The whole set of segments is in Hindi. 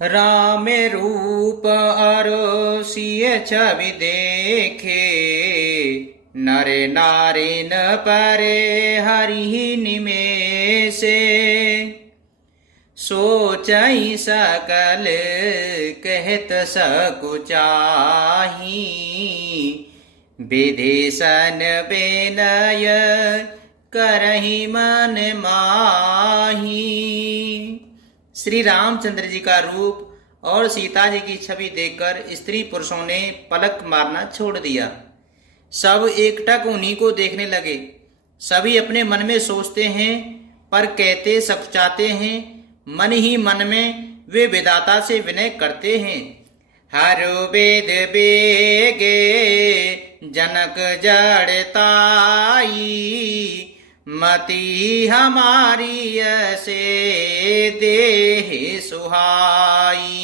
राम रूप अरो सिय छवि देखे, नर नारी न परे हरि निमेषे। सोचहि सकल कहत सकुचाही, विदेशन बेनय करहि मन माही। श्री रामचंद्र जी का रूप और सीता जी की छवि देखकर स्त्री पुरुषों ने पलक मारना छोड़ दिया। सब एकटक उन्हीं को देखने लगे। सभी अपने मन में सोचते हैं पर कहते सकुचाते हैं। मन ही मन में वे विधाता से विनय करते हैं। हर वेद बेगे जनक जड़ताई, मति हमारी ऐसे देह सुहाई।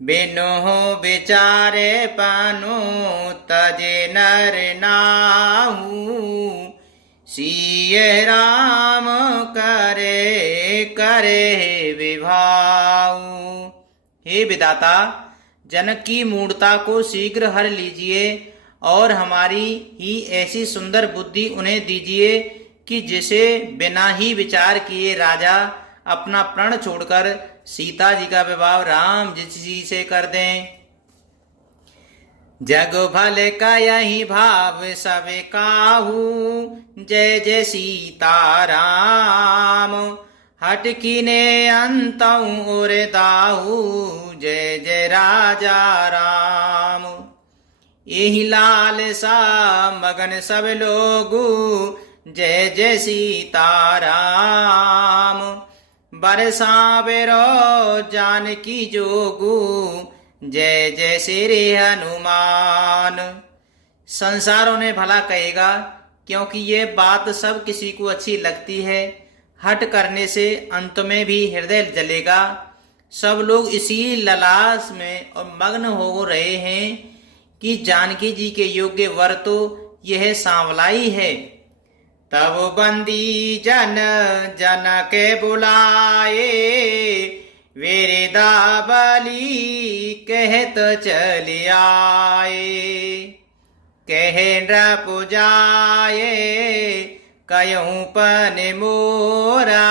बिनु विचारे पनु तजे नर नाहू, सिय राम करे करे विभाऊ। हे विधाता, जनक की मूढ़ता को शीघ्र हर लीजिए और हमारी ही ऐसी सुंदर बुद्धि उन्हें दीजिए कि जिसे बिना ही विचार किए राजा अपना प्रण छोड़कर सीता जी का विवाह राम जी से कर दें। जग भले का यही भाव सब काहू, जय जय सीता राम। हट कीने अंतऊ और दाऊ, जय जय राजा राम। यही लाल सा मगन सब लोगू, जय जय सीता राम। बरसा बेरो जानकी जोगू, जय जय श्री हनुमान। संसार उन्हें भला कहेगा क्योंकि ये बात सब किसी को अच्छी लगती है। हट करने से अंत में भी हृदय जलेगा। सब लोग इसी ललास में और मग्न हो रहे हैं कि जानकी जी के योग्य वर तो यह सांवलाई है। तब बंदी जन जन के बुलाए, वेरेदा बली कहत चले आए। कहे नृप जाए कयहूँ पन मोरा,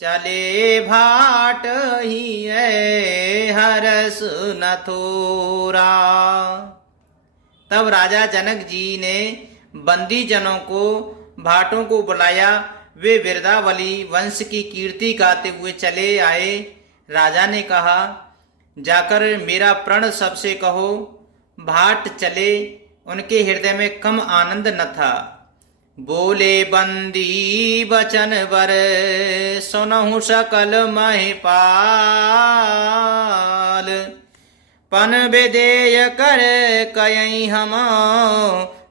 चले भाट ही हरस न थोरा। तब राजा जनक जी ने बंदी जनों को भाटों को बुलाया। वे विरदावली वंश की कीर्ति गाते हुए चले आए। राजा ने कहा, जाकर मेरा प्रण सबसे कहो। भाट चले, उनके हृदय में कम आनंद न था। बोले बंदी बचन बर, सुनहु सकल महिपाल। पन विदेय कर कयई हम,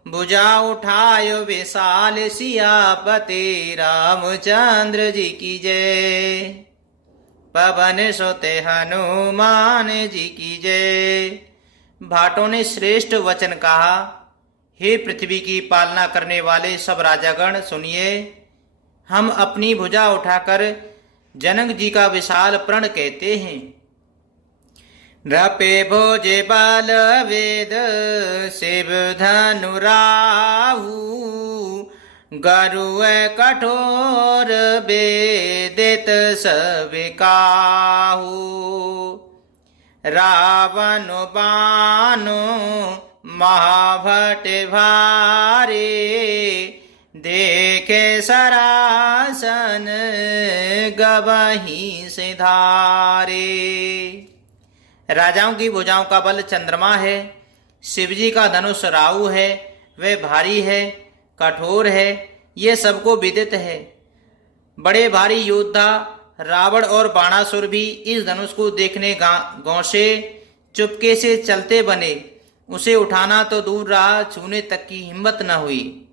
भुजा उठायो विशाल। सियापति रामचंद्र जी की जय, पवन सुते हनुमान जी की जय। भाटों ने श्रेष्ठ वचन कहा, हे पृथ्वी की पालना करने वाले सब राजागण सुनिए। हम अपनी भुजा उठाकर जनक जी का विशाल प्रण कहते हैं। नृपे भोजे बाल वेद शिव धनु राहु, गरुड़ कठोर वेदित सब काहू। रावण बानो महाभट भारे, देखे सरासन गवही से धारे। राजाओं की भुजाओं का बल चंद्रमा है, शिवजी का धनुष राहु है, वह भारी है, कठोर है, ये सबको विदित है। बड़े भारी योद्धा रावण और बाणासुर भी इस धनुष को देखने गांव से चुपके से चलते बने। उसे उठाना तो दूर रहा, छूने तक की हिम्मत न हुई।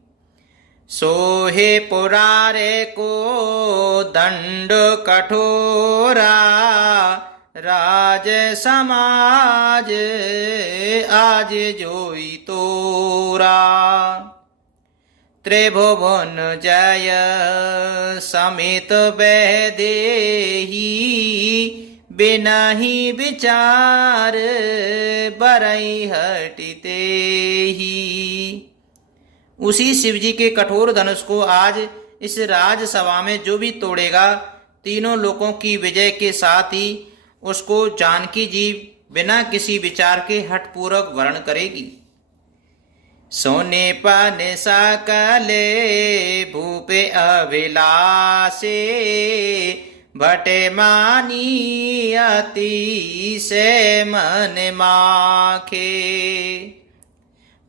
सोहे पुरारे को दंड कठोरा, राज समाज आज जोई तोरा। त्रिभुवन जय समित वैदेही, बिना ही विचार बरई हटिते ही। उसी शिवजी के कठोर धनुष को आज इस राजसभा में जो भी तोड़ेगा, तीनों लोकों की विजय के साथ ही उसको जानकी जी बिना किसी विचार के हठपूर्वक वर्ण करेगी। सोने पन सकले भूपे अभिलाषे, भटे मानी अति से मन माखे।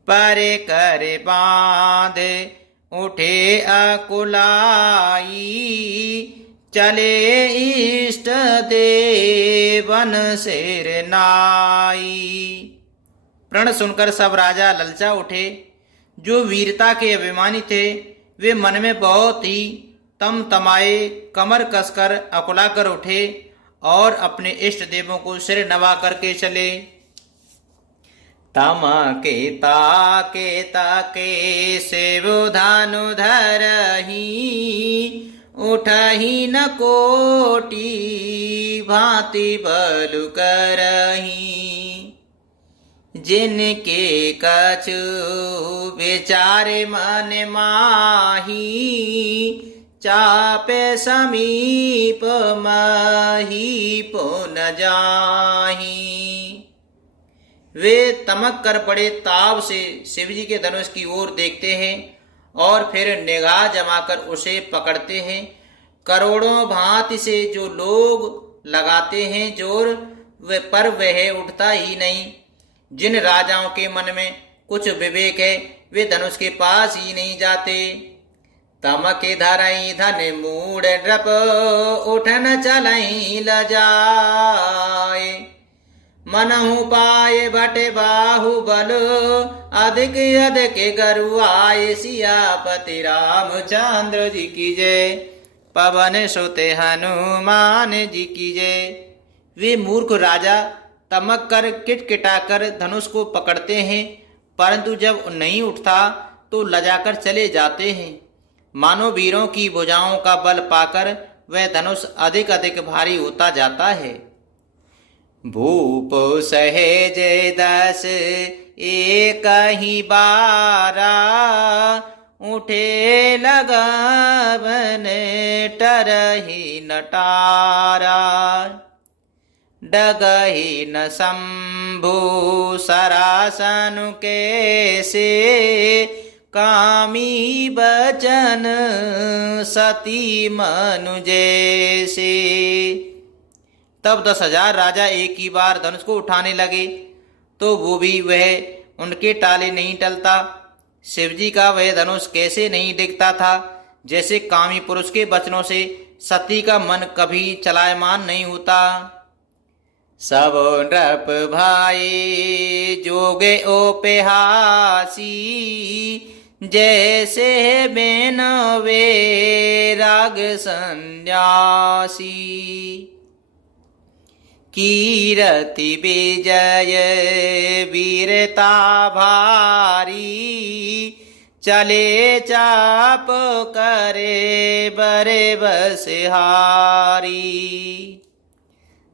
परे कर बांध उठे अकुलाई, चले इष्ट देवन सिर नाई। प्रण सुनकर सब राजा ललचा उठे। जो वीरता के अभिमानी थे वे मन में बहुत ही तमाए, कमर कसकर अकुला कर उठे और अपने इष्ट देवों को सिर नवा करके चले। तमके ताके ताके सेवधानु धरही, उठही न कोटि भांति बलु करही। जिनके कछु विचारे मन माही, चापे समीप मही पुन जाही। वे तमक कर बड़े ताव से शिवजी के धनुष की ओर देखते हैं और फिर निगाह जमाकर उसे पकड़ते हैं। करोड़ों भांति से जो लोग लगाते हैं जोर, वे पर वह उठता ही नहीं। जिन राजाओं के मन में कुछ विवेक है वे धनुष के पास ही नहीं जाते। तमके धरई धन मूड नृप, उठन चलई लजाए। मनहु पाए भटे बाहुबल, अधिक अधिक गरुआए। सियापति रामचंद्र जी की जय, पवन सुत हनुमान जी की जय। वे मूर्ख राजा तमक कर किटकिटा कर धनुष को पकड़ते हैं, परंतु जब नहीं उठता तो लजाकर चले जाते हैं। मानो वीरों की भुजाओं का बल पाकर वह धनुष अधिक अधिक भारी होता जाता है। भूप सहेज 10 एक ही बारा, उठे लगन टरही नटारा। डगही न शंभु सरासन कैसे, कामी बचन सती मनु जैसे। तब 10,000 राजा एक ही बार धनुष को उठाने लगे तो वो भी वह उनके टाले नहीं टलता। शिवजी का वह धनुष कैसे नहीं दिखता था, जैसे कामी पुरुष के वचनों से सती का मन कभी चलायमान नहीं होता। सब नृप भाई जोगे ओपेहासी, जैसे बेनवे राग संन्यासी। कीरति विजय वीरता भारी, चले चाप करे बरे बसहारी।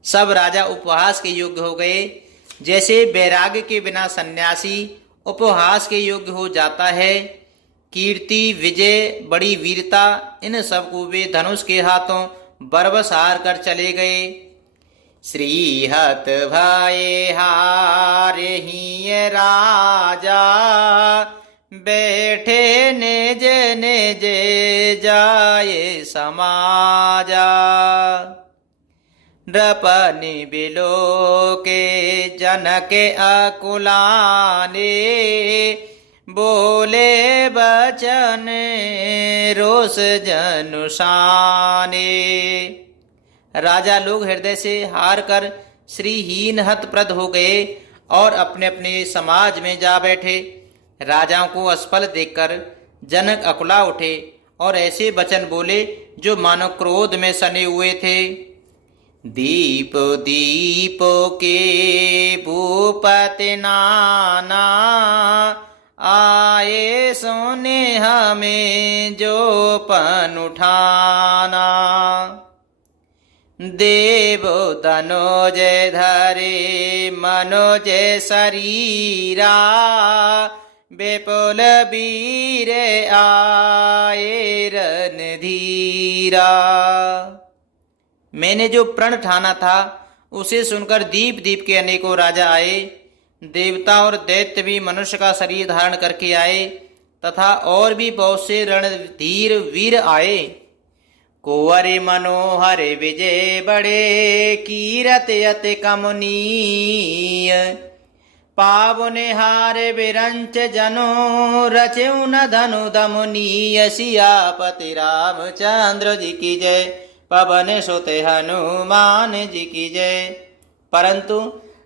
सब राजा उपहास के योग्य हो गए, जैसे वैराग्य के बिना सन्यासी उपहास के योग्य हो जाता है। कीर्ति विजय बड़ी वीरता, इन सबको वे धनुष के हाथों बरबस हार कर चले गए। श्रीहत भये हारे ही राजा, बैठे निज निज जाए समाजा। नृपनि बिलो के जनक अकुलाने, बोले बचन रोष जनुषाने। राजा लोग हृदय से हार कर श्रीहीन हतप्रद हो गए और अपने अपने समाज में जा बैठे। राजाओं को असफल देखकर जनक अकुला उठे और ऐसे वचन बोले जो मानो क्रोध में सने हुए थे। दीप दीप के भूपति नाना, आए सोने हमें जो पन उठाना। देव तनोज धरे मनोज शरीरा विपुल वीर आए रणधीरा। मैंने जो प्रण ठाना था उसे सुनकर दीप दीप के अनेकों राजा आए। देवता और दैत्य भी मनुष्य का शरीर धारण करके आए तथा और भी बहुत से रणधीर वीर आए। कुंवर मनोहर विजय बड़े कीरत अति कमनीय पावन हार विरंच जनो रचेउ न धनु दमुनीय। सियापति रामचंद्र जी की जय पवन सुत हनुमान जी की जय। परंतु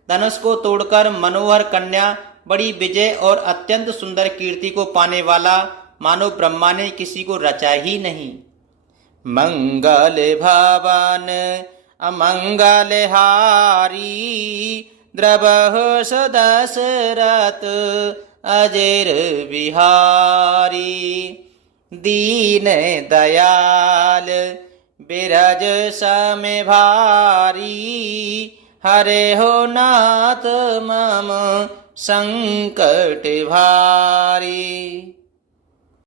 धनुष को तोड़कर मनोहर कन्या बड़ी विजय और अत्यंत सुंदर कीर्ति को पाने वाला मानो ब्रह्मा ने किसी को रचा ही नहीं। मंगल भवन अमंगल हारी द्रवहु दशरथ अजर बिहारी। दीन दयाल बिरज सम भारी हरे हो नाथ मम संकट भारी।